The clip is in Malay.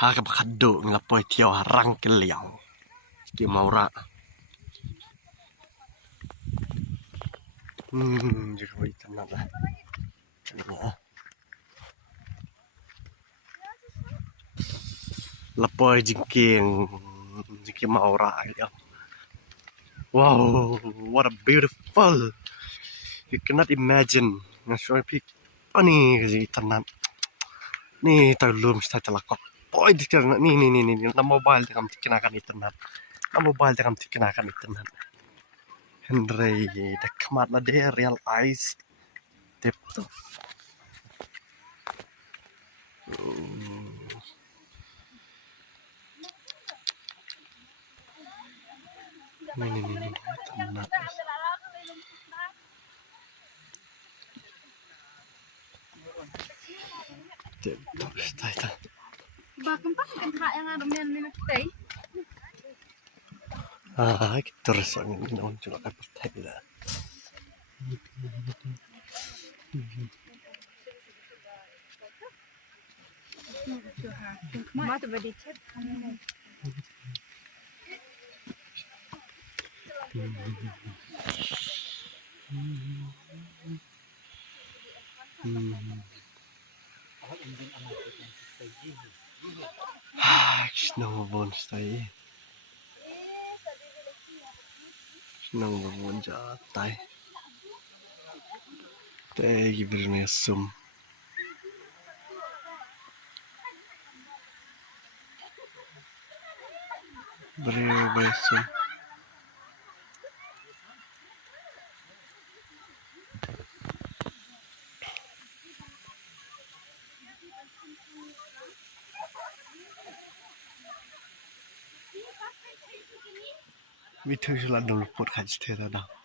Haka bakado ngelapoy tiaw harang keliau. Di maura. Juga itanad lah. Lapoy jingking maura ya. Wow, what a beautiful. You cannot imagine. Ngasih pik. Ani itanad. Ni terlum saya telakok. Boy dikira ni na mobile tekam tikinakan itanad. Na mobile tekam tikinakan itanad. Henry dekmat na de real eyes. Tip tu. Ni itanad. Tip tu stay. Bakit pa kan yang ada minat tay? Kita rasa ni naon juga kan pertai lah. Mata badi chat. Snow bon stay. Snow bon jatai. Teh gibirnya sum. Beri sum. Vì thư là đồ lục bột khá chứ thế ra đâu.